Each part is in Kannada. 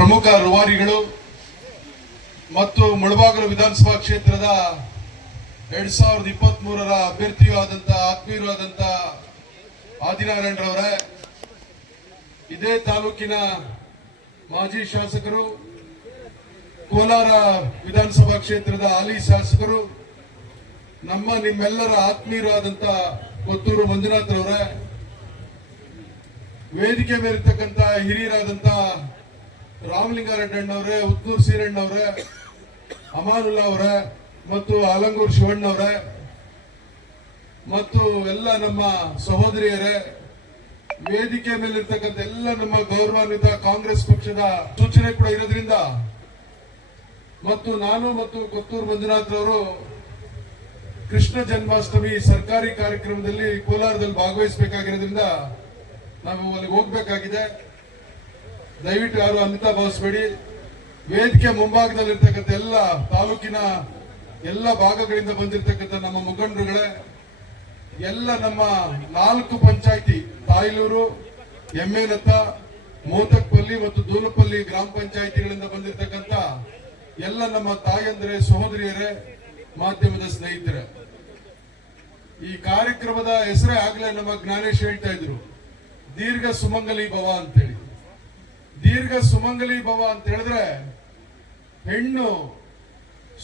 ಪ್ರಮುಖ ರುವಾರಿಗಳು ಮತ್ತು ಮುಳಬಾಗಲು ವಿಧಾನಸಭಾ ಕ್ಷೇತ್ರದ ಎರಡ್ ಸಾವಿರದ ಇಪ್ಪತ್ತ್ ಮೂರರ ಅಭ್ಯರ್ಥಿಯೂ ಆದಂತ, ಆತ್ಮೀಯರೂ ಆದಂತ ಆದಿನಾರಾಯಣರವರೇ, ಇದೇ ತಾಲೂಕಿನ ಮಾಜಿ ಶಾಸಕರು, ಕೋಲಾರ ವಿಧಾನಸಭಾ ಕ್ಷೇತ್ರದ ಹಾಲಿ ಶಾಸಕರು, ನಮ್ಮ ನಿಮ್ಮೆಲ್ಲರ ಆತ್ಮೀಯರು ಆದಂತ ಕೊತ್ತೂರು ಮಂಜುನಾಥ್ ರವರೇ ವೇದಿಕೆ ಮೇಲಿರ್ತಕ್ಕಂಥ ಹಿರಿಯರಾದಂತ ರಾಮಲಿಂಗಾರೆಡ್ಡಣ್ಣವರೇ ಉತ್ತೂರು ಸೀರಣ್ಣವ್ರೆ ಅಮಾನುಲ್ಲಾ ಅವರ ಮತ್ತು ಆಲಂಗೂರು ಶಿವಣ್ಣವ್ರೆ ಮತ್ತು ಎಲ್ಲ ನಮ್ಮ ಸಹೋದರಿಯರೇ, ವೇದಿಕೆ ಮೇಲಿರ್ತಕ್ಕಂಥ ಎಲ್ಲ ನಮ್ಮ ಗೌರವಾನ್ವಿತ ಕಾಂಗ್ರೆಸ್ ಪಕ್ಷದ ಸೂಚನೆ ಕೂಡ ಇರೋದ್ರಿಂದ ಮತ್ತು ನಾನು ಮತ್ತು ಕೊತ್ತೂರು ಮಂಜುನಾಥ್ ರವರು ಕೃಷ್ಣ ಜನ್ಮಾಷ್ಟಮಿ ಸರ್ಕಾರಿ ಕಾರ್ಯಕ್ರಮದಲ್ಲಿ ಕೋಲಾರದಲ್ಲಿ ಭಾಗವಹಿಸಬೇಕಾಗಿರೋದ್ರಿಂದ ನಾವು ಅಲ್ಲಿಗೆ ಹೋಗ್ಬೇಕಾಗಿದೆ. ದಯವಿಟ್ಟು ಯಾರು ಅಂತ ಭಾವಿಸಬೇಡಿ. ವೇದಿಕೆ ಮುಂಭಾಗದಲ್ಲಿರ್ತಕ್ಕಂಥ ಎಲ್ಲ ತಾಲೂಕಿನ ಎಲ್ಲ ಭಾಗಗಳಿಂದ ಬಂದಿರತಕ್ಕಂಥ ನಮ್ಮ ಮುಖಂಡರುಗಳೇ, ಎಲ್ಲ ನಮ್ಮ ನಾಲ್ಕು ಪಂಚಾಯಿತಿ, ತಾಯಿಲೂರು, ಎಮ್ಮೆನತ್ತ, ಮೋತಕ್ಪಲ್ಲಿ ಮತ್ತು ದೂಲಪಲ್ಲಿ ಗ್ರಾಮ ಪಂಚಾಯಿತಿಗಳಿಂದ ಬಂದಿರತಕ್ಕಂಥ ಎಲ್ಲ ನಮ್ಮ ತಾಯಂದ್ರೆ, ಸಹೋದರಿಯರೇ, ಮಾಧ್ಯಮದ ಸ್ನೇಹಿತರೆ. ಈ ಕಾರ್ಯಕ್ರಮದ ಹೆಸರೇ ಆಗ್ಲೇ ನಮ್ಮ ಜ್ಞಾನೇಶ್ ಹೇಳ್ತಾ ಇದ್ರು, ದೀರ್ಘ ಸುಮಂಗಲಿ ಭವ ಅಂತೇಳಿ. ದೀರ್ಘ ಸುಮಂಗಲಿ ಭವ ಅಂತ ಹೇಳಿದ್ರೆ ಹೆಣ್ಣು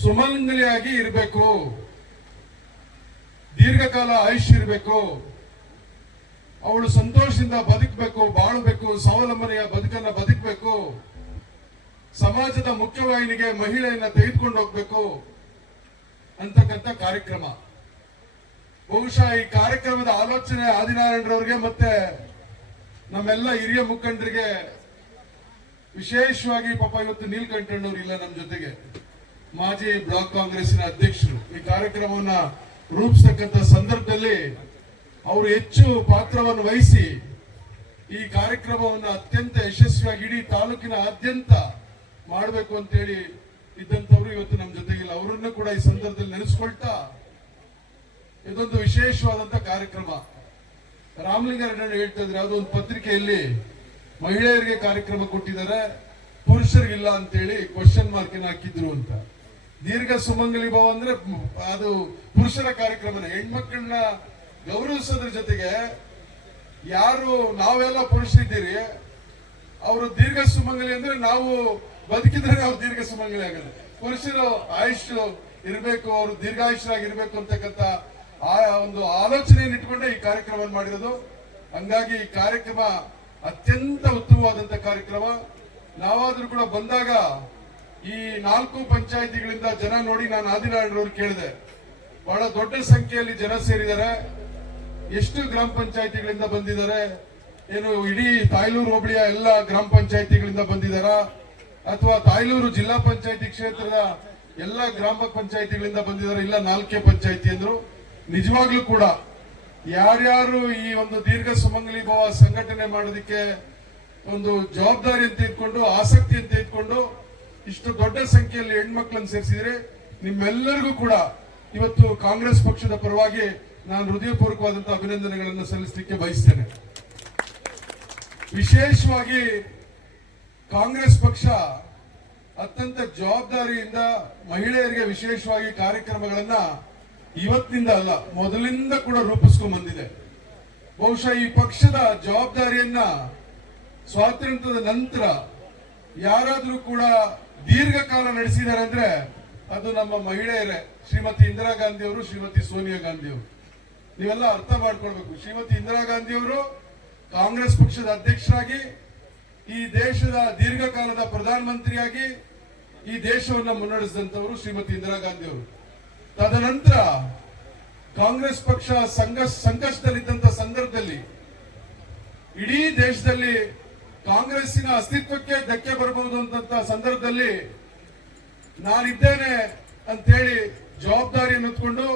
ಸುಮಂಗಲಿಯಾಗಿ ಇರಬೇಕು. ದೀರ್ಘಕಾಲ ಆಯುಷ್ ಇರಬೇಕು. ಅವಳು ಸಂತೋಷದಿಂದ ಬದುಕಬೇಕು, ಬಾಳಬೇಕು, ಸ್ವಾವಲಂಬನೆಯ ಬದುಕನ್ನ ಬದುಕಬೇಕು. ಸಮಾಜದ ಮುಖ್ಯವಾಹಿನಿಗೆ ಮಹಿಳೆಯನ್ನ ತೆಗೆದುಕೊಂಡು ಹೋಗ್ಬೇಕು ಅಂತಕ್ಕಂಥ ಕಾರ್ಯಕ್ರಮ. ಬಹುಶಃ ಈ ಕಾರ್ಯಕ್ರಮದ ಆಲೋಚನೆ ಆದಿನಾರಾಯಣರವ್ರಿಗೆ ಮತ್ತೆ ನಮ್ಮೆಲ್ಲ ಹಿರಿಯ ಮುಖಂಡರಿಗೆ ವಿಶೇಷವಾಗಿ ಪಾಪ ಇವತ್ತು ನೀಲ್ಕಂಠಣ್ಣವ್ರು ಇಲ್ಲ ನಮ್ಮ ಜೊತೆಗೆ. ಮಾಜಿ ಬ್ಲಾಕ್ ಕಾಂಗ್ರೆಸ್ನ ಅಧ್ಯಕ್ಷರು. ಈ ಕಾರ್ಯಕ್ರಮವನ್ನ ರೂಪಿಸ್ತಕ್ಕಂಥ ಸಂದರ್ಭದಲ್ಲಿ ಅವರು ಹೆಚ್ಚು ಪಾತ್ರವನ್ನು ವಹಿಸಿ ಈ ಕಾರ್ಯಕ್ರಮವನ್ನು ಅತ್ಯಂತ ಯಶಸ್ವಿಯಾಗಿ ಇಡೀ ತಾಲೂಕಿನ ಆದ್ಯಂತ ಮಾಡಬೇಕು ಅಂತೇಳಿ ಇದ್ದಂಥವ್ರು ಇವತ್ತು ನಮ್ಮ ಜೊತೆಗಿಲ್ಲ. ಅವರನ್ನು ಕೂಡ ಈ ಸಂದರ್ಭದಲ್ಲಿ ನೆನೆಸ್ಕೊಳ್ತಾ ಇದೊಂದು ವಿಶೇಷವಾದಂತ ಕಾರ್ಯಕ್ರಮ. ರಾಮಲಿಂಗಾರೆಡ್ಡಿ ಹೇಳ್ತಾ ಇದ್ರೆ, ಯಾವುದೋ ಒಂದು ಪತ್ರಿಕೆಯಲ್ಲಿ ಮಹಿಳೆಯರಿಗೆ ಕಾರ್ಯಕ್ರಮ ಕೊಟ್ಟಿದ್ದಾರೆ, ಪುರುಷರಿಗಿಲ್ಲ ಅಂತೇಳಿ ಕ್ವಶನ್ ಮಾರ್ಕ್ ಹಾಕಿದ್ರು ಅಂತ. ದೀರ್ಘ ಸುಮಂಗಲಿ ಭಾವ ಅಂದ್ರೆ ಅದು ಪುರುಷರ ಕಾರ್ಯಕ್ರಮನೇ. ಹೆಣ್ಮಕ್ಳನ್ನ ಗೌರವಿಸೋದ್ರ ಜೊತೆಗೆ ಯಾರು, ನಾವೆಲ್ಲ ಪುರುಷರಿದ್ದೀರಿ, ಅವರು ದೀರ್ಘ ಸುಮಂಗಲಿ ಅಂದ್ರೆ ನಾವು ಬದುಕಿದ್ರೆ ನಾವು ದೀರ್ಘ ಸುಮಂಗಲಿ ಆಗಲ್ಲ. ಪುರುಷರು ಆಯುಷ್ ಇರಬೇಕು, ಅವರು ದೀರ್ಘಾಯುಷರಾಗಿರ್ಬೇಕು ಅಂತಕ್ಕಂಥ ಆ ಒಂದು ಆಲೋಚನೆಯನ್ನು ಇಟ್ಕೊಂಡೆ ಈ ಕಾರ್ಯಕ್ರಮವನ್ನು ಮಾಡಿರೋದು. ಹಂಗಾಗಿ ಈ ಕಾರ್ಯಕ್ರಮ ಅತ್ಯಂತ ಉತ್ತಮವಾದಂತ ಕಾರ್ಯಕ್ರಮ. ನಾವಾದ್ರೂ ಕೂಡ ಬಂದಾಗ ಈ ನಾಲ್ಕು ಪಂಚಾಯಿತಿಗಳಿಂದ ಜನ ನೋಡಿ ನಾನು ಆದಿನಾರಾಯಣರವ್ರು ಕೇಳಿದೆ. ಬಹಳ ದೊಡ್ಡ ಸಂಖ್ಯೆಯಲ್ಲಿ ಜನ ಸೇರಿದ್ದಾರೆ. ಎಷ್ಟು ಗ್ರಾಮ ಪಂಚಾಯಿತಿಗಳಿಂದ ಬಂದಿದ್ದಾರೆ, ಏನು ಇಡೀ ತಾಯ್ಲೂರು ಹೋಬಳಿಯ ಎಲ್ಲ ಗ್ರಾಮ ಪಂಚಾಯಿತಿಗಳಿಂದ ಬಂದಿದ್ದಾರ? ಅಥವಾ ತಾಯ್ಲೂರು ಜಿಲ್ಲಾ ಪಂಚಾಯಿತಿ ಕ್ಷೇತ್ರದ ಎಲ್ಲ ಗ್ರಾಮ ಪಂಚಾಯಿತಿಗಳಿಂದ ಬಂದಿದ್ದಾರೆ? ಇಲ್ಲ ನಾಲ್ಕೇ ಪಂಚಾಯಿತಿ ಅಂದ್ರು. ನಿಜವಾಗ್ಲೂ ಕೂಡ ಯಾರ್ಯಾರು ಈ ಒಂದು ದೀರ್ಘ ಸುಮಂಗಲಿ ಭವ ಸಂಘಟನೆ ಮಾಡೋದಕ್ಕೆ ಒಂದು ಜವಾಬ್ದಾರಿಯನ್ನು ತೆಗೆದುಕೊಂಡು ಆಸಕ್ತಿಯನ್ನು ಇಟ್ಕೊಂಡು, ಇಷ್ಟು ದೊಡ್ಡ ಸಂಖ್ಯೆಯಲ್ಲಿ ಹೆಣ್ಮಕ್ಳನ್ನು ಸೇರಿಸಿದ್ರೆ ನಿಮ್ಮೆಲ್ಲರಿಗೂ ಕೂಡ ಇವತ್ತು ಕಾಂಗ್ರೆಸ್ ಪಕ್ಷದ ಪರವಾಗಿ ನಾನು ಹೃದಯಪೂರ್ವಕವಾದಂತಹ ಅಭಿನಂದನೆಗಳನ್ನು ಸಲ್ಲಿಸಲಿಕ್ಕೆ ಬಯಸ್ತೇನೆ. ವಿಶೇಷವಾಗಿ ಕಾಂಗ್ರೆಸ್ ಪಕ್ಷ ಅತ್ಯಂತ ಜವಾಬ್ದಾರಿಯಿಂದ ಮಹಿಳೆಯರಿಗೆ ವಿಶೇಷವಾಗಿ ಕಾರ್ಯಕ್ರಮಗಳನ್ನ ಇವತ್ತಿನಿಂದ ಅಲ್ಲ, ಮೊದಲಿಂದ ಕೂಡ ರೂಪಿಸ್ಕೊಂಡ್ ಬಂದಿದೆ. ಬಹುಶಃ ಈ ಪಕ್ಷದ ಜವಾಬ್ದಾರಿಯನ್ನ ಸ್ವಾತಂತ್ರ್ಯದ ನಂತರ ಯಾರಾದರೂ ಕೂಡ ದೀರ್ಘಕಾಲ ನಡೆಸಿದ್ದಾರೆ ಅಂದ್ರೆ ಅದು ನಮ್ಮ ಮಹಿಳೆಯರೇ, ಶ್ರೀಮತಿ ಇಂದಿರಾ ಗಾಂಧಿ ಅವರು ಶ್ರೀಮತಿ ಸೋನಿಯಾ ಗಾಂಧಿ ಅವರು ನೀವೆಲ್ಲ ಅರ್ಥ ಮಾಡ್ಕೊಳ್ಬೇಕು. ಶ್ರೀಮತಿ ಇಂದಿರಾ ಗಾಂಧಿ ಅವರು ಕಾಂಗ್ರೆಸ್ ಪಕ್ಷದ ಅಧ್ಯಕ್ಷರಾಗಿ, ಈ ದೇಶದ ದೀರ್ಘಕಾಲದ ಪ್ರಧಾನಮಂತ್ರಿಯಾಗಿ, ಈ ದೇಶವನ್ನ ಮುನ್ನಡೆಸಿದಂಥವರು ಶ್ರೀಮತಿ ಇಂದಿರಾ ಗಾಂಧಿ ಅವರು ತದನಂತರ ಕಾಂಗ್ರೆಸ್ ಪಕ್ಷ ಸಂಘ ಸಂಕಷ್ಟದಲ್ಲಿದ್ದಂತ ಸಂದರ್ಭದಲ್ಲಿ ಇಡೀ ದೇಶದಲ್ಲಿ ಕಾಂಗ್ರೆಸ್ಸಿನ ಅಸ್ತಿತ್ವಕ್ಕೆ ಧಕ್ಕೆ ಬರಬಹುದು ಅಂತ ಸಂದರ್ಭದಲ್ಲಿ ನಾನಿದ್ದೇನೆ ಅಂತೇಳಿ ಜವಾಬ್ದಾರಿಯನ್ನು ಹೊತ್ಕೊಂಡು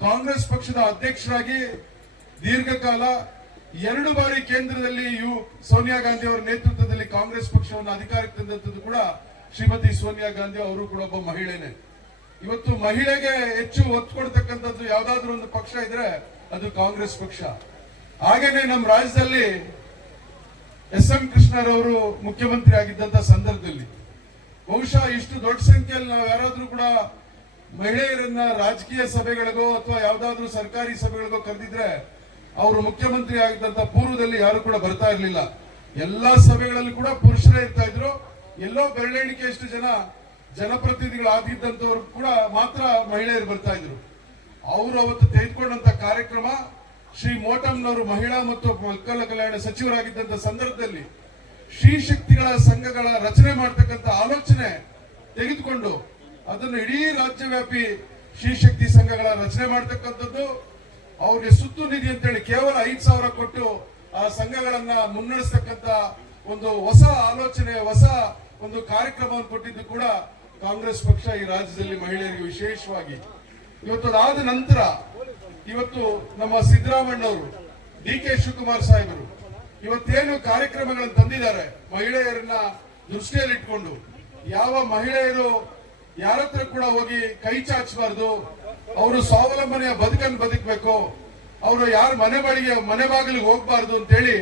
ಕಾಂಗ್ರೆಸ್ ಪಕ್ಷದ ಅಧ್ಯಕ್ಷರಾಗಿ ದೀರ್ಘಕಾಲ ಎರಡು ಬಾರಿ ಕೇಂದ್ರದಲ್ಲಿ ಯು ಸೋನಿಯಾ ಗಾಂಧಿ ಅವರ ನೇತೃತ್ವದಲ್ಲಿ ಕಾಂಗ್ರೆಸ್ ಪಕ್ಷವನ್ನು ಅಧಿಕಾರಕ್ಕೆ ತಂದಂತದ್ದು ಕೂಡ ಶ್ರೀಮತಿ ಸೋನಿಯಾ ಗಾಂಧಿ ಅವರು ಕೂಡ ಒಬ್ಬ ಮಹಿಳೆನೆ. ಇವತ್ತು ಮಹಿಳೆಗೆ ಹೆಚ್ಚು ಒತ್ತು ಕೊಡ್ತಕ್ಕಂಥದ್ದು ಯಾವ್ದಾದ್ರು ಒಂದು ಪಕ್ಷ ಇದ್ರೆ ಅದು ಕಾಂಗ್ರೆಸ್ ಪಕ್ಷ. ಹಾಗೇನೆ ನಮ್ಮ ರಾಜ್ಯದಲ್ಲಿ ಎಸ್ ಎಂ ಕೃಷ್ಣರವರು ಮುಖ್ಯಮಂತ್ರಿ ಆಗಿದ್ದಂತ ಸಂದರ್ಭದಲ್ಲಿ. ಬಹುಶಃ ಇಷ್ಟು ದೊಡ್ಡ ಸಂಖ್ಯೆಯಲ್ಲಿ ನಾವು ಯಾರಾದ್ರೂ ಕೂಡ ಮಹಿಳೆಯರನ್ನ ರಾಜಕೀಯ ಸಭೆಗಳಿಗೋ ಅಥವಾ ಯಾವ್ದಾದ್ರು ಸರ್ಕಾರಿ ಸಭೆಗಳಿಗೋ ಕರೆದಿದ್ರೆ ಅವರು ಮುಖ್ಯಮಂತ್ರಿ ಆಗಿದ್ದಂತ ಪೂರ್ವದಲ್ಲಿ ಯಾರು ಕೂಡ ಬರ್ತಾ ಇರಲಿಲ್ಲ. ಎಲ್ಲಾ ಸಭೆಗಳಲ್ಲಿ ಕೂಡ ಪುರುಷರೇ ಇರ್ತಾ ಇದ್ರು. ಎಲ್ಲೋ ಬೆರಳೆಣಿಕೆಯಷ್ಟು ಜನ ಜನಪ್ರತಿನಿಧಿಗಳು ಆಗಿದ್ದಂತವ್ರು ಕೂಡ ಮಾತ್ರ ಮಹಿಳೆಯರು ಬರ್ತಾ ಇದ್ರು. ಅವರು ಅವತ್ತು ತೆಗೆದುಕೊಂಡಂತ ಕಾರ್ಯಕ್ರಮ ಶ್ರೀ ಮೋಟಮ್ನವರು ಮಹಿಳಾ ಮತ್ತು ಮಕ್ಕಳ ಕಲ್ಯಾಣ ಸಚಿವರಾಗಿದ್ದಂತ ಸಂದರ್ಭದಲ್ಲಿ ಶ್ರೀ ಶಕ್ತಿಗಳ ಸಂಘಗಳ ರಚನೆ ಮಾಡತಕ್ಕಂತ ಆಲೋಚನೆ ತೆಗೆದುಕೊಂಡು ಅದನ್ನು ಇಡೀ ರಾಜ್ಯವ್ಯಾಪಿ ಶ್ರೀ ಶಕ್ತಿ ಸಂಘಗಳ ರಚನೆ ಮಾಡ್ತಕ್ಕಂಥದ್ದು. ಅವ್ರಿಗೆ ಸುತ್ತು ನಿಧಿ ಅಂತೇಳಿ ಕೇವಲ ಐದ್ ಸಾವಿರ ಕೊಟ್ಟು ಆ ಸಂಘಗಳನ್ನ ಮುನ್ನಡೆಸ್ತಕ್ಕಂಥ ಒಂದು ಹೊಸ ಆಲೋಚನೆ, ಹೊಸ ಒಂದು ಕಾರ್ಯಕ್ರಮವನ್ನು ಕೊಟ್ಟಿದ್ದು ಕೂಡ ಕಾಂಗ್ರೆಸ್ ಪಕ್ಷ ಈ ರಾಜ್ಯದಲ್ಲಿ ಮಹಿಳೆಯರಿಗೆ ವಿಶೇಷವಾಗಿ ಇವತ್ತು ಅದಾದ ನಂತರ ಇವತ್ತು ನಮ್ಮ ಸಿದ್ದರಾಮಣ್ಣವರು ಡಿ ಕೆ ಶಿವಕುಮಾರ್ ಸಾಹೇಬರು ಇವತ್ತೇನು ಕಾರ್ಯಕ್ರಮಗಳನ್ನು ತಂದಿದ್ದಾರೆ ಮಹಿಳೆಯರನ್ನ ದೃಷ್ಟಿಯಲ್ಲಿಟ್ಕೊಂಡು ಯಾವ ಮಹಿಳೆಯರು ಯಾರತ್ರ ಕೂಡ ಹೋಗಿ ಕೈ ಚಾಚಬಾರ್ದು, ಅವರು ಸ್ವಾವಲಂಬನೆಯ ಬದುಕನ್ನು ಬದುಕಬೇಕು, ಅವರು ಯಾರ ಮನೆ ಬಳಿಗೆ, ಮನೆ ಬಾಗಿಲಿಗೆ ಹೋಗ್ಬಾರ್ದು ಅಂತೇಳಿ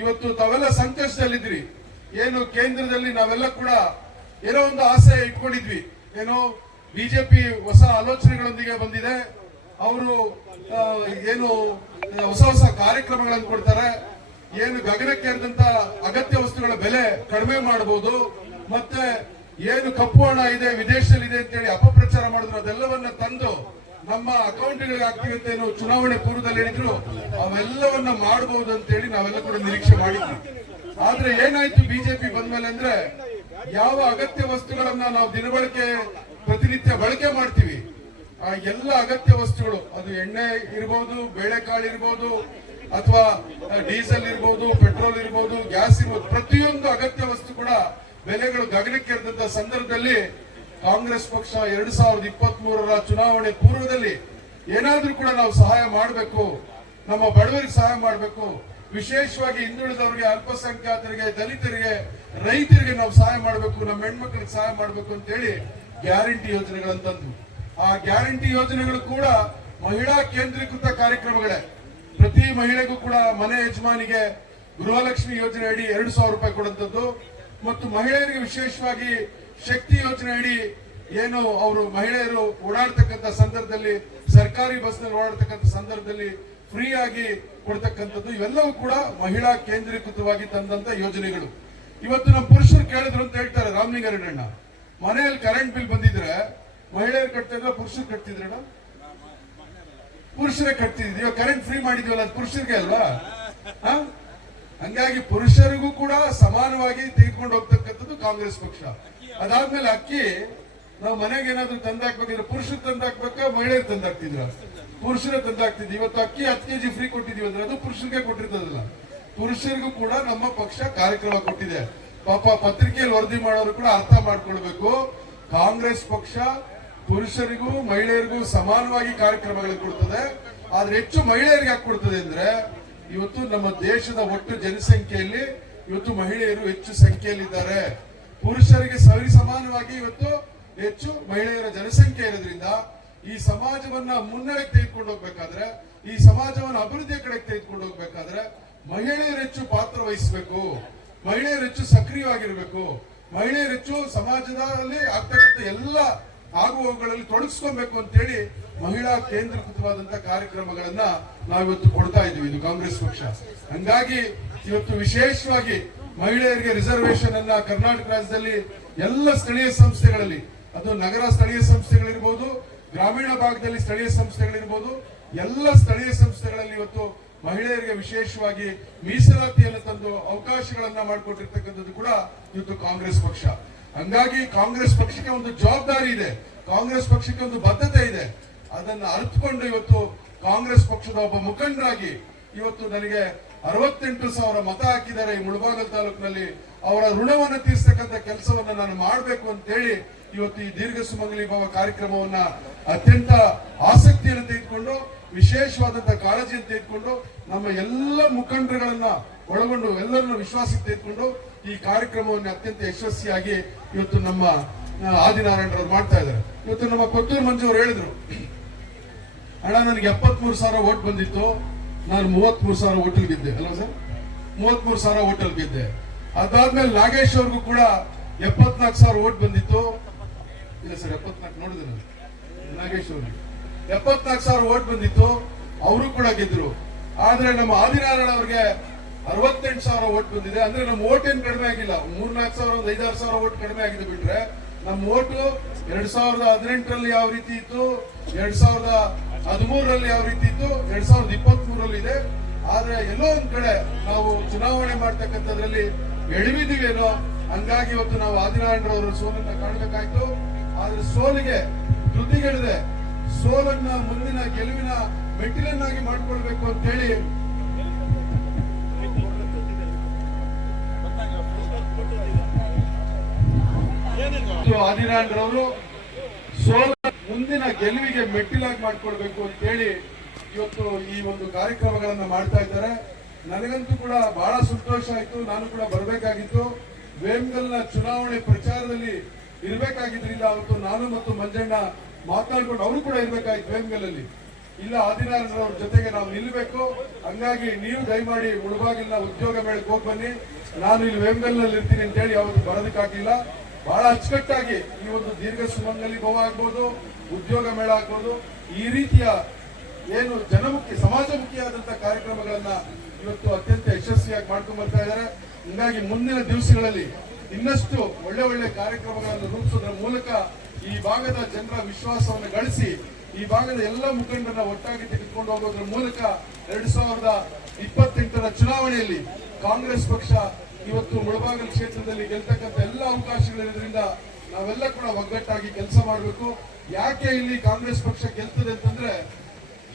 ಇವತ್ತು ತಾವೆಲ್ಲ ಸಂಕಷ್ಟದಲ್ಲಿದ್ರಿ ಏನು ಕೇಂದ್ರದಲ್ಲಿ ನಾವೆಲ್ಲ ಕೂಡ ಏನೋ ಒಂದು ಆಸೆ ಇಟ್ಕೊಂಡಿದ್ವಿ. ಏನೋ ಬಿಜೆಪಿ ಹೊಸ ಆಲೋಚನೆಗಳೊಂದಿಗೆ ಬಂದಿದೆ. ಅವರು ಏನು, ಹೊಸ ಹೊಸ ಕಾರ್ಯಕ್ರಮಗಳನ್ನು ಕೊಡ್ತಾರೆ. ಏನು ಗಗನಕ್ಕೇರಿದಂತ ಅಗತ್ಯ ವಸ್ತುಗಳ ಬೆಲೆ ಕಡಿಮೆ ಮಾಡಬಹುದು. ಮತ್ತೆ ಏನು ಕಪ್ಪು ಹಣ ಇದೆ, ವಿದೇಶದಲ್ಲಿ ಇದೆ ಅಂತೇಳಿ ಅಪಪ್ರಚಾರ ಮಾಡಿದ್ರು. ಅದೆಲ್ಲವನ್ನ ತಂದು ನಮ್ಮ ಅಕೌಂಟ್ಗಳಿಗೆ ಆಗ್ತೀವಿ ಅಂತ ಏನು ಚುನಾವಣೆ ಪೂರ್ವದಲ್ಲಿ ಹೇಳಿದ್ರು. ಅವೆಲ್ಲವನ್ನ ಮಾಡಬಹುದು ಅಂತೇಳಿ ನಾವೆಲ್ಲ ಕೂಡ ನಿರೀಕ್ಷೆ ಮಾಡಿದ್ವಿ. ಆದ್ರೆ ಏನಾಯ್ತು ಬಿಜೆಪಿ ಬಂದ್ಮೇಲೆ ಅಂದ್ರೆ ಯಾವ ಅಗತ್ಯ ವಸ್ತುಗಳನ್ನ ನಾವು ದಿನಬಳಕೆ ಪ್ರತಿನಿತ್ಯ ಬಳಕೆ ಮಾಡ್ತೀವಿ, ಆ ಎಲ್ಲ ಅಗತ್ಯ ವಸ್ತುಗಳು, ಅದು ಎಣ್ಣೆ ಇರ್ಬೋದು, ಬೇಳೆಕಾಳು ಇರ್ಬೋದು, ಅಥವಾ ಡೀಸೆಲ್ ಇರ್ಬೋದು, ಪೆಟ್ರೋಲ್ ಇರ್ಬೋದು, ಗ್ಯಾಸ್ ಇರ್ಬೋದು, ಪ್ರತಿಯೊಂದು ಅಗತ್ಯ ವಸ್ತು ಕೂಡ ಬೆಲೆಗಳು ಗಗನಕ್ಕೇರಿದಂತ ಸಂದರ್ಭದಲ್ಲಿ ಕಾಂಗ್ರೆಸ್ ಪಕ್ಷ ಎರಡ್ ಸಾವಿರದ ಇಪ್ಪತ್ತ್ ಮೂರರ ಚುನಾವಣೆ ಪೂರ್ವದಲ್ಲಿ ಏನಾದ್ರೂ ಕೂಡ ನಾವು ಸಹಾಯ ಮಾಡಬೇಕು, ನಮ್ಮ ಬಡವರಿಗೆ ಸಹಾಯ ಮಾಡಬೇಕು ವಿಶೇಷವಾಗಿ ಹಿಂದುಳಿದವರಿಗೆ, ಅಲ್ಪಸಂಖ್ಯಾತರಿಗೆ, ದಲಿತರಿಗೆ, ರೈತರಿಗೆ ನಾವು ಸಹಾಯ ಮಾಡಬೇಕು, ನಮ್ಮ ಹೆಣ್ಮಕ್ಳಿಗೆ ಸಹಾಯ ಮಾಡಬೇಕು ಅಂತ ಹೇಳಿ ಗ್ಯಾರಂಟಿ ಯೋಜನೆಗಳನ್ನು ತಂದು ಆ ಗ್ಯಾರಂಟಿ ಯೋಜನೆಗಳು ಕೂಡ ಮಹಿಳಾ ಕೇಂದ್ರೀಕೃತ ಕಾರ್ಯಕ್ರಮಗಳೇ. ಪ್ರತಿ ಮಹಿಳೆಗೂ ಕೂಡ ಮನೆ ಯಜಮಾನಿಗೆ ಗೃಹಲಕ್ಷ್ಮಿ ಯೋಜನೆ ಅಡಿ ಎರಡು ಸಾವಿರ ರೂಪಾಯಿ ಕೊಡುವಂಥದ್ದು ಮತ್ತು ಮಹಿಳೆಯರಿಗೆ ವಿಶೇಷವಾಗಿ ಶಕ್ತಿ ಯೋಜನೆ ಅಡಿ ಏನು ಅವರು ಮಹಿಳೆಯರು ಓಡಾಡ್ತಕ್ಕಂಥ ಸಂದರ್ಭದಲ್ಲಿ, ಸರ್ಕಾರಿ ಬಸ್ನಲ್ಲಿ ಓಡಾಡ್ತಕ್ಕಂಥ ಸಂದರ್ಭದಲ್ಲಿ ಫ್ರೀ ಆಗಿ ಕೊಡ್ತಕ್ಕಂಥದ್ದು ಇವೆಲ್ಲವೂ ಕೂಡ ಮಹಿಳಾ ಕೇಂದ್ರೀಕೃತವಾಗಿ ತಂದಂತ ಯೋಜನೆಗಳು. ಇವತ್ತು ನಮ್ಮ ಪುರುಷರು ಕೇಳಿದ್ರು ಅಂತ ಹೇಳ್ತಾರೆ ರಾಮಲಿಂಗಾರೆಡ್ಡಣ್ಣ ಮನೆಯಲ್ಲಿ ಕರೆಂಟ್ ಬಿಲ್ ಬಂದಿದ್ರೆ ಮಹಿಳೆಯರು ಕಟ್ತಿದ್ರ, ಪುರುಷರು ಕಟ್ತಿದ್ರಣ್ಣ? ಪುರುಷರೇ ಕಟ್ತಿದ್ವಿ ಕರೆಂಟ್ ಫ್ರೀ ಮಾಡಿದೀವಲ್ಲ, ಅದು ಪುರುಷರಿಗೆ ಅಲ್ವಾ? ಹಂಗಾಗಿ ಪುರುಷರಿಗೂ ಕೂಡ ಸಮಾನವಾಗಿ ತೆಗೆದುಕೊಂಡು ಹೋಗ್ತಕ್ಕಂಥದ್ದು ಕಾಂಗ್ರೆಸ್ ಪಕ್ಷ. ಅದಾದ್ಮೇಲೆ ಅಕ್ಕಿ, ನಾವು ಮನೆಗೆ ಏನಾದ್ರು ತಂದಾಕ್ಬೇಕಿದ್ರೆ ಪುರುಷರು ತಂದಾಕ್ಬೇಕಾ, ಮಹಿಳೆಯರು ತಂದಾಕ್ತಿದ್ರ? ಪುರುಷರೇ ತಂದಾಗ್ತಿದ್ವಿ ಇವತ್ತು ಅಕ್ಕಿ ಹತ್ತು ಕೆ ಜಿ ಫ್ರೀ ಕೊಟ್ಟಿದೀವಿ ಅಂದ್ರೆ ಅದು ಪುರುಷರಿಗೆ ಕೊಟ್ಟಿರ್ತದಲ್ಲ. ಪುರುಷರಿಗೂ ಕೂಡ ನಮ್ಮ ಪಕ್ಷ ಕಾರ್ಯಕ್ರಮ ಕೊಟ್ಟಿದೆ. ಪಾಪ ಪತ್ರಿಕೆಯಲ್ಲಿ ವರದಿ ಮಾಡೋರು ಕೂಡ ಅರ್ಥ ಮಾಡ್ಕೊಳ್ಬೇಕು. ಕಾಂಗ್ರೆಸ್ ಪಕ್ಷ ಪುರುಷರಿಗೂ ಮಹಿಳೆಯರಿಗೂ ಸಮಾನವಾಗಿ ಕಾರ್ಯಕ್ರಮಗಳು ಕೊಡ್ತದೆ. ಆದ್ರೆ ಹೆಚ್ಚು ಮಹಿಳೆಯರಿಗೆ ಯಾಕೆ ಕೊಡ್ತದೆ ಅಂದ್ರೆ ಇವತ್ತು ನಮ್ಮ ದೇಶದ ಒಟ್ಟು ಜನಸಂಖ್ಯೆಯಲ್ಲಿ ಇವತ್ತು ಮಹಿಳೆಯರು ಹೆಚ್ಚು ಸಂಖ್ಯೆಯಲ್ಲಿದ್ದಾರೆ. ಪುರುಷರಿಗೆ ಸರಿ ಸಮಾನವಾಗಿ ಇವತ್ತು ಹೆಚ್ಚು ಮಹಿಳೆಯರ ಜನಸಂಖ್ಯೆ ಇರೋದ್ರಿಂದ ಈ ಸಮಾಜವನ್ನ ಮುನ್ನಡೆಗೆ ತೆಗೆದುಕೊಂಡು ಹೋಗ್ಬೇಕಾದ್ರೆ, ಈ ಸಮಾಜವನ್ನ ಅಭಿವೃದ್ಧಿಯ ಕಡೆಗೆ ತೆಗೆದುಕೊಂಡು ಹೋಗ್ಬೇಕಾದ್ರೆ ಮಹಿಳೆಯರು ಹೆಚ್ಚು ಪಾತ್ರ ವಹಿಸಬೇಕು, ಮಹಿಳೆಯರು ಹೆಚ್ಚು ಸಕ್ರಿಯವಾಗಿರ್ಬೇಕು, ಮಹಿಳೆಯರು ಹೆಚ್ಚು ಸಮಾಜದಲ್ಲಿ ಆಗ್ತಕ್ಕಂಥ ಎಲ್ಲ ಆಗುವವುಗಳಲ್ಲಿ ತೊಡಗಿಸ್ಕೊಬೇಕು ಅಂತೇಳಿ ಮಹಿಳಾ ಕೇಂದ್ರೀಕೃತವಾದಂತ ಕಾರ್ಯಕ್ರಮಗಳನ್ನ ನಾವಿವತ್ತು ಕೊಡ್ತಾ ಇದ್ದೀವಿ ಇದು ಕಾಂಗ್ರೆಸ್ ಪಕ್ಷ. ಹಂಗಾಗಿ ಇವತ್ತು ವಿಶೇಷವಾಗಿ ಮಹಿಳೆಯರಿಗೆ ರಿಸರ್ವೇಶನ್ ಅನ್ನ ಕರ್ನಾಟಕ ರಾಜ್ಯದಲ್ಲಿ ಎಲ್ಲ ಸ್ಥಳೀಯ ಸಂಸ್ಥೆಗಳಲ್ಲಿ, ಅದು ನಗರ ಸ್ಥಳೀಯ ಸಂಸ್ಥೆಗಳಿರ್ಬೋದು ಗ್ರಾಮೀಣ ಭಾಗದಲ್ಲಿ ಸ್ಥಳೀಯ ಸಂಸ್ಥೆಗಳಿರ್ಬೋದು, ಎಲ್ಲ ಸ್ಥಳೀಯ ಸಂಸ್ಥೆಗಳಲ್ಲಿ ಇವತ್ತು ಮಹಿಳೆಯರಿಗೆ ವಿಶೇಷವಾಗಿ ಮೀಸಲಾತಿಯನ್ನು ತಂದು ಅವಕಾಶಗಳನ್ನ ಮಾಡಿಕೊಟ್ಟಿರ್ತಕ್ಕಂಥದ್ದು ಕೂಡ ಇವತ್ತು ಕಾಂಗ್ರೆಸ್ ಪಕ್ಷ. ಹಂಗಾಗಿ ಕಾಂಗ್ರೆಸ್ ಪಕ್ಷಕ್ಕೆ ಒಂದು ಜವಾಬ್ದಾರಿ ಇದೆ. ಕಾಂಗ್ರೆಸ್ ಪಕ್ಷಕ್ಕೆ ಒಂದು ಬದ್ಧತೆ ಇದೆ. ಅದನ್ನ ಅರ್ಥಕೊಂಡು ಇವತ್ತು ಕಾಂಗ್ರೆಸ್ ಪಕ್ಷದ ಒಬ್ಬ ಮುಖಂಡರಾಗಿ ಇವತ್ತು ನನಗೆ ಅರವತ್ತೆಂಟು ಸಾವಿರ ಮತ ಹಾಕಿದ್ದಾರೆ ಈ ಮುಳಬಾಗಲ್ ತಾಲೂಕಿನಲ್ಲಿ. ಅವರ ಋಣವನ್ನು ತೀರಿಸ್ತಕ್ಕಂಥ ಕೆಲಸವನ್ನು ನಾನು ಮಾಡಬೇಕು ಅಂತೇಳಿ ಇವತ್ತು ಈ ದೀರ್ಘ ಸುಮಂಗಲಿ ಭಾವ ಕಾರ್ಯಕ್ರಮವನ್ನ ಅತ್ಯಂತ ಆಸಕ್ತಿಯನ್ನು ತೆಗೆದುಕೊಂಡು ವಿಶೇಷವಾದಂತಹ ಕಾಳಜಿಯನ್ನು ತೆಗೆದುಕೊಂಡು, ನಮ್ಮ ಎಲ್ಲ ಮುಖಂಡರುಗಳನ್ನ ಒಳಗೊಂಡು ಎಲ್ಲರನ್ನು ವಿಶ್ವಾಸಕ್ಕೆ ತೆಗೆದುಕೊಂಡು ಈ ಕಾರ್ಯಕ್ರಮವನ್ನು ಅತ್ಯಂತ ಯಶಸ್ವಿಯಾಗಿ ಇವತ್ತು ನಮ್ಮ ಆದಿನಾರಾಯಣರು ಮಾಡ್ತಾ ಇದ್ದಾರೆ. ಇವತ್ತು ನಮ್ಮ ಕೊತ್ತೂರು ಮಂಜು ಅವರು ಹೇಳಿದ್ರು, ಅಣ್ಣ, ನನಗೆ ಎಪ್ಪತ್ಮೂರು ಸಾವಿರ ಓಟ್ ಬಂದಿತ್ತು. ನಾನು ಮೂವತ್ಮೂರು ಸಾವಿರ ಓಟಲ್ ಬಿದ್ದೆ ಅಲ್ವಾ ಸರ್? ಮೂವತ್ಮೂರು ಸಾವಿರ ಓಟಲ್ ಗೆದ್ದೆ. ಅದಾದ್ಮೇಲೆ ನಾಗೇಶ್ ಅವ್ರಿಗೂ ಕೂಡ ಎಪ್ಪತ್ನಾಲ್ಕು ಸಾವಿರ ಓಟ್ ಬಂದಿತ್ತು. ಇಲ್ಲ ಸರ್, ಎಪ್ಪತ್ನಾಲ್ಕು ನೋಡಿದ್ರೆ ನಾಗೇಶ್ ಅವರು ಎಪ್ಪತ್ನಾಲ್ಕು ಸಾವಿರ ಓಟ್ ಬಂದಿತ್ತು, ಅವರು ಕೂಡ ಗೆದ್ರು. ಆದ್ರೆ ನಮ್ಮ ಆದಿನಾರಾಯಣ ಅವ್ರಿಗೆ ಅರವತ್ತೆಂಟು ಸಾವಿರ ಓಟ್ ಬಂದಿದೆ. ಅಂದ್ರೆ ನಮ್ಮ ಓಟ್ ಏನು ಕಡಿಮೆ ಆಗಿಲ್ಲ. ಮೂರ್ನಾಲ್ಕು ಸಾವಿರ, ಒಂದು ಐದಾರು ಸಾವಿರ ಓಟ್ ಕಡಿಮೆ ಆಗಿದೆ ಬಿಟ್ರೆ, ನಮ್ಮ ಓಟು ಎರಡ್ ಸಾವಿರದ ಹದಿನೆಂಟರಲ್ಲಿ ಯಾವ ರೀತಿ ಇತ್ತು, ಎರಡ್ ಸಾವಿರದ ಹದಿಮೂರರಲ್ಲಿ ಯಾವ ರೀತಿ ಇತ್ತು, ಎರಡ್ ಸಾವಿರದ ಇಪ್ಪತ್ತ್ ಮೂರಲ್ಲಿ ಇದೆ. ಆದ್ರೆ ಎಲ್ಲೋ ಒಂದ್ ಕಡೆ ನಾವು ಚುನಾವಣೆ ಮಾಡ್ತಕ್ಕಂಥದ್ರಲ್ಲಿ ಎಡವಿದೀವೇನೋ ಹಂಗಾಗಿ ಇವತ್ತು ನಾವು ಆದಿನಾರಾಯಣರವರ ಸೋಲನ್ನ ಕಾಣಬೇಕಾಯ್ತು. ಆದ್ರೆ ಸೋಲಿಗೆ ಧೃತಿಗೆಡದೆ ಸೋಲನ್ನ ಮುಂದಿನ ಗೆಲುವಿನ ಮೆಟ್ಟಿಲನ್ನಾಗಿ ಮಾಡಿಕೊಳ್ಬೇಕು ಅಂತ ಹೇಳಿ ಆದಿನಾರಾಯಣರವರು ಸೋಲ ಮುಂದಿನ ಗೆಲುವಿಗೆ ಮೆಟ್ಟಿಲಾಗಿ ಮಾಡಿಕೊಳ್ಬೇಕು ಅಂತ ಹೇಳಿ ಇವತ್ತು ಈ ಒಂದು ಕಾರ್ಯಕ್ರಮಗಳನ್ನ ಮಾಡ್ತಾ ಇದ್ದಾರೆ. ನನಗಂತೂ ಕೂಡ ಬಹಳ ಸಂತೋಷ ಆಯ್ತು. ನಾನು ಕೂಡ ಬರಬೇಕಾಗಿತ್ತು. ವೇಮ್ಗಲ್ನ ಚುನಾವಣೆ ಪ್ರಚಾರದಲ್ಲಿ ಇರ್ಬೇಕಾಗಿದ್ರಿಲ್ಲ ಅವತ್ತು ನಾನು ಮತ್ತು ಮಂಜಣ್ಣ ಮಾತನಾಡ್ಕೊಂಡು ಅವರು ಕೂಡ ಇರಬೇಕಾಗಿತ್ತು ವೇಮ್ಗಲಲ್ಲಿ ಇಲ್ಲ, ಆದಿನಾರಾಯಣರವ್ರ ಜೊತೆಗೆ ನಾವು ನಿಲ್ಲಬೇಕು ಹಂಗಾಗಿ ನೀವು ದಯಮಾಡಿ ಮುಳುಬಾಗಿಲಿನ ಉದ್ಯೋಗ ಮೇಳಕ್ಕೆ ಹೋಗಿ ಬನ್ನಿ. ನಾನು ಇಲ್ಲಿ ವೇಮ್ಗಲ್ನಲ್ಲಿ ಇರ್ತೀನಿ ಅಂತೇಳಿ ಅವತ್ತು ಬರೋದಕ್ಕಾಗಿಲ್ಲ ಬಹಳ ಅಚ್ಚುಕಟ್ಟಾಗಿ ಈ ಒಂದು ದೀರ್ಘ ಸುಮಂಗಲಿ ಭವ ಆಗ್ಬೋದು, ಉದ್ಯೋಗ ಮೇಳ ಆಗ್ಬೋದು. ಈ ರೀತಿಯ ಏನು ಜನಮುಖಿ ಸಮಾಜಮುಖಿಯಾದಂತಹ ಕಾರ್ಯಕ್ರಮಗಳನ್ನ ಇವತ್ತು ಅತ್ಯಂತ ಯಶಸ್ವಿಯಾಗಿ ಮಾಡ್ಕೊಂಡ್ ಬರ್ತಾ ಇದ್ದಾರೆ. ಹೀಗಾಗಿ ಮುಂದಿನ ದಿವಸಗಳಲ್ಲಿ ಇನ್ನಷ್ಟು ಒಳ್ಳೆ ಒಳ್ಳೆ ಕಾರ್ಯಕ್ರಮಗಳನ್ನು ರೂಪಿಸೋದ್ರ ಮೂಲಕ ಈ ಭಾಗದ ಜನರ ವಿಶ್ವಾಸವನ್ನು ಗಳಿಸಿ ಈ ಭಾಗದ ಎಲ್ಲ ಮುಖಂಡರನ್ನ ಒಟ್ಟಾಗಿ ತೆಗೆದುಕೊಂಡು ಹೋಗೋದ್ರ ಮೂಲಕ ಎರಡ್ ಸಾವಿರದ ಇಪ್ಪತ್ತೆಂಟರ ಚುನಾವಣೆಯಲ್ಲಿ ಕಾಂಗ್ರೆಸ್ ಪಕ್ಷ ಇವತ್ತು ಮುಳಬಾಗಲ್ ಕ್ಷೇತ್ರದಲ್ಲಿ ಗೆಲ್ತಕ್ಕಂಥ ಎಲ್ಲ ಅವಕಾಶಗಳಿರೋದ್ರಿಂದ ನಾವೆಲ್ಲ ಕೂಡ ಒಗ್ಗಟ್ಟಾಗಿ ಕೆಲಸ ಮಾಡಬೇಕು. ಯಾಕೆ ಇಲ್ಲಿ ಕಾಂಗ್ರೆಸ್ ಪಕ್ಷ ಗೆಲ್ತದೆ ಅಂತಂದ್ರೆ,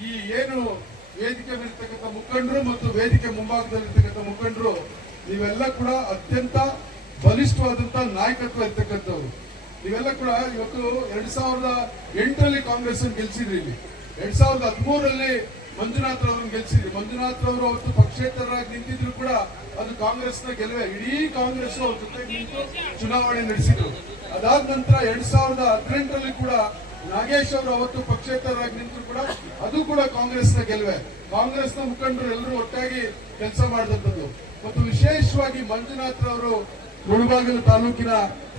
ಈ ಏನು ವೇದಿಕೆ ಮೇಲಿರ್ತಕ್ಕಂಥ ಮುಖಂಡರು ಮತ್ತು ವೇದಿಕೆ ಮುಂಭಾಗದಲ್ಲಿರ್ತಕ್ಕಂಥ ಮುಖಂಡರು, ನೀವೆಲ್ಲ ಕೂಡ ಅತ್ಯಂತ ಬಲಿಷ್ಠವಾದಂತ ನಾಯಕತ್ವ ಇರ್ತಕ್ಕಂಥವ್ರು. ನೀವೆಲ್ಲ ಕೂಡ ಇವತ್ತು ಎರಡ್ ಸಾವಿರದ ಎಂಟರಲ್ಲಿ ಕಾಂಗ್ರೆಸ್ ಗೆಲ್ಸಿದ್ರಿ ಇಲ್ಲಿ. ಎರಡ್ ಸಾವಿರದ ಹದಿಮೂರರಲ್ಲಿ ಮಂಜುನಾಥ್ ಅವ್ರನ್ನ ಗೆಲ್ಸಿದ್ರಿ. ಮಂಜುನಾಥ್ ಅವರು ಅವತ್ತು ಪಕ್ಷೇತರರಾಗಿ ನಿಂತಿದ್ರು ಕೂಡ ಅದು ಕಾಂಗ್ರೆಸ್ನ ಗೆಲುವೆ. ಇಡೀ ಕಾಂಗ್ರೆಸ್ ಅವ್ರ ಜೊತೆ ನಿಂತು ಚುನಾವಣೆ ನಡೆಸಿದ್ರು. ಅದಾದ ನಂತರ ಎರಡ್ ಸಾವಿರದ ಹದಿನೆಂಟರಲ್ಲಿ ಕೂಡ ನಾಗೇಶ್ ಅವರು ಅವತ್ತು ಪಕ್ಷೇತರರಾಗಿ ನಿಂತರು ಕೂಡ ಅದು ಕೂಡ ಕಾಂಗ್ರೆಸ್ನ ಗೆಲುವೆ. ಕಾಂಗ್ರೆಸ್ನ ಮುಖಂಡರು ಎಲ್ಲರೂ ಒಟ್ಟಾಗಿ ಕೆಲಸ ಮಾಡಿದಂಥದ್ದು. ಮತ್ತು ವಿಶೇಷವಾಗಿ ಮಂಜುನಾಥ್ ರವರು ಮುಳುಬಾಗಿಲು ತಾಲೂಕಿನ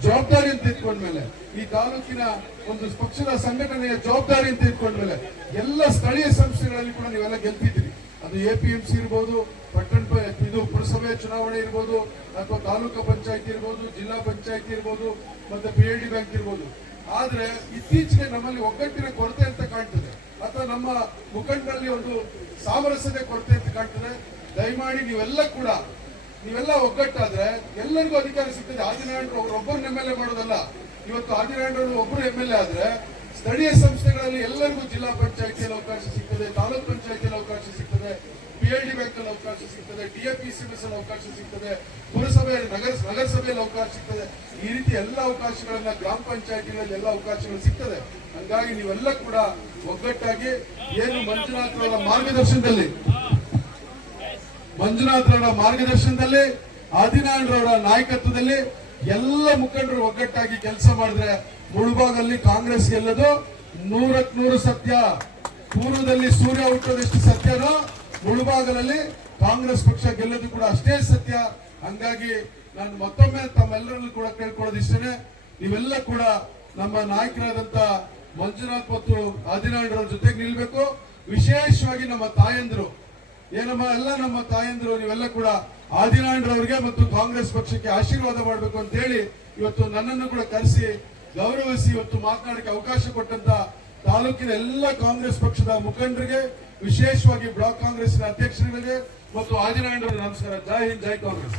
ಜವಾಬ್ದಾರಿಯನ್ನು ತೆಗೆದುಕೊಂಡ್ಮೇಲೆ ಈ ತಾಲೂಕಿನ ಒಂದು ಪಕ್ಷದ ಸಂಘಟನೆಯ ಜವಾಬ್ದಾರಿಯನ್ನು ತೆಗೆದುಕೊಂಡ್ಮೇಲೆ ಎಲ್ಲ ಸ್ಥಳೀಯ ಸಂಸ್ಥೆಗಳಲ್ಲಿ ಕೂಡ ನೀವೆಲ್ಲ ಗೆಲ್ತಿದ್ದೀರಿ. ಅದು ಎ ಪಿ ಎಂ ಸಿ ಇರ್ಬೋದು, ಪಟ್ಟಣ ಇದು ಪುರಸಭೆ ಚುನಾವಣೆ ಇರ್ಬೋದು, ಅಥವಾ ತಾಲೂಕು ಪಂಚಾಯತಿ ಇರ್ಬೋದು, ಜಿಲ್ಲಾ ಪಂಚಾಯತಿ ಇರ್ಬೋದು, ಮತ್ತೆ ಪಿ ಎಲ್ ಡಿ ಬ್ಯಾಂಕ್ ಇರ್ಬೋದು. ಆದ್ರೆ ಇತ್ತೀಚೆಗೆ ನಮ್ಮಲ್ಲಿ ಒಗ್ಗಟ್ಟಿನ ಕೊರತೆ ಅಂತ ಕಾಣ್ತದೆ. ಅಥವಾ ನಮ್ಮ ಮುಖಂಡರಲ್ಲಿ ಒಂದು ಸಾಮರಸ್ಯದ ಕೊರತೆ ಅಂತ ಕಾಣ್ತದೆ. ದಯಮಾಡಿ ನೀವೆಲ್ಲ ಕೂಡ ನೀವೆಲ್ಲ ಒಗ್ಗಟ್ಟಾದ್ರೆ ಎಲ್ಲರಿಗೂ ಅಧಿಕಾರ ಸಿಗ್ತದೆ. ಆದಿನಾರಾಯಣರು ಒಬ್ಬರನ್ನ ಎಂ ಎಲ್ ಎ ಮಾಡೋದಲ್ಲ. ಇವತ್ತು ಆದಿನಾರಾಯಣರು ಒಬ್ಬರು ಎಂ ಎಲ್ ಎ ಆದ್ರೆ ಸ್ಥಳೀಯ ಸಂಸ್ಥೆಗಳಲ್ಲಿ ಎಲ್ಲರಿಗೂ ಜಿಲ್ಲಾ ಪಂಚಾಯತಿಯಲ್ಲಿ ಅವಕಾಶ ಸಿಗ್ತದೆ, ತಾಲೂಕ್ ಪಂಚಾಯತಿಯಲ್ಲಿ ಅವಕಾಶ ಸಿಗ್ತದೆ ಪಿ ಎಲ್ ಡಿ ಬ್ಯಾಂಕ್ ಅಲ್ಲಿ ಅವಕಾಶ ಸಿಗ್ತದೆ ಡಿ ಎಫ್ ಪಿ ಸಿ ಅಲ್ಲಿ ಅವಕಾಶ ಸಿಗ್ತದೆ, ಪುರಸಭೆ, ನಗರ, ನಗರಸಭೆಯಲ್ಲಿ ಅವಕಾಶ ಸಿಗ್ತದೆ. ಈ ರೀತಿ ಎಲ್ಲ ಅವಕಾಶಗಳನ್ನ ಗ್ರಾಮ ಪಂಚಾಯತಿಗಳಲ್ಲಿ ಎಲ್ಲ ಅವಕಾಶಗಳು ಸಿಗ್ತದೆ. ಹಂಗಾಗಿ ನೀವೆಲ್ಲ ಕೂಡ ಒಗ್ಗಟ್ಟಾಗಿ ಏನು ಮಂಜುನಾಥ್ ಅವರ ಮಾರ್ಗದರ್ಶನದಲ್ಲಿ ಮಂಜುನಾಥ್ ರವರ ಮಾರ್ಗದರ್ಶನದಲ್ಲಿ, ಆದಿನಾರಾಯಣರವರ ನಾಯಕತ್ವದಲ್ಲಿ ಎಲ್ಲ ಮುಖಂಡರು ಒಗ್ಗಟ್ಟಾಗಿ ಕೆಲಸ ಮಾಡಿದ್ರೆ ಮುಳುಬಾಗಲ್ಲಿ ಕಾಂಗ್ರೆಸ್ ಗೆಲ್ಲದು. ನೂರಕ್ ನೂರು ಸತ್ಯ. ಪೂರ್ವದಲ್ಲಿ ಸೂರ್ಯ ಹುಟ್ಟೋದೆಷ್ಟು ಸತ್ಯನೋ ಮುಳುಬಾಗಲಲ್ಲಿ ಕಾಂಗ್ರೆಸ್ ಪಕ್ಷ ಗೆಲ್ಲೋದು ಕೂಡ ಅಷ್ಟೇ ಸತ್ಯ. ಹಂಗಾಗಿ ನಾನು ಮತ್ತೊಮ್ಮೆ ತಮ್ಮೆಲ್ಲರಲ್ಲೂ ಕೂಡ ಕೇಳ್ಕೊಳ್ಳೋದಿಷ್ಟೇ ನೀವೆಲ್ಲ ಕೂಡ ನಮ್ಮ ನಾಯಕರಾದಂತ ಮಂಜುನಾಥ್ ಮತ್ತು ಆದಿನಾರಾಯಣರವ್ರ ಜೊತೆಗೆ ನಿಲ್ಬೇಕು. ವಿಶೇಷವಾಗಿ ನಮ್ಮ ತಾಯಂದಿರು. ಏನಮ್ಮ ಎಲ್ಲ ನಮ್ಮ ತಾಯಂದಿರು, ನೀವೆಲ್ಲ ಕೂಡ ಆದಿನಾರಾಯಣರವರಿಗೆ ಮತ್ತು ಕಾಂಗ್ರೆಸ್ ಪಕ್ಷಕ್ಕೆ ಆಶೀರ್ವಾದ ಮಾಡಬೇಕು ಅಂತ ಹೇಳಿ ಇವತ್ತು ನನ್ನನ್ನು ಕೂಡ ಕರೆಸಿ ಗೌರವಿಸಿ ಇವತ್ತು ಮಾತನಾಡಕ್ಕೆ ಅವಕಾಶ ಕೊಟ್ಟಂತ ತಾಲೂಕಿನ ಎಲ್ಲ ಕಾಂಗ್ರೆಸ್ ಪಕ್ಷದ ಮುಖಂಡರಿಗೆ, ವಿಶೇಷವಾಗಿ ಬ್ಲಾಕ್ ಕಾಂಗ್ರೆಸ್ನ ಅಧ್ಯಕ್ಷರಿಗೆ ಮತ್ತು ಆದಿನಾರಾಯಣರ ನಮಸ್ಕಾರ. ಜೈ ಹಿಂದ್, ಜೈ ಕಾಂಗ್ರೆಸ್.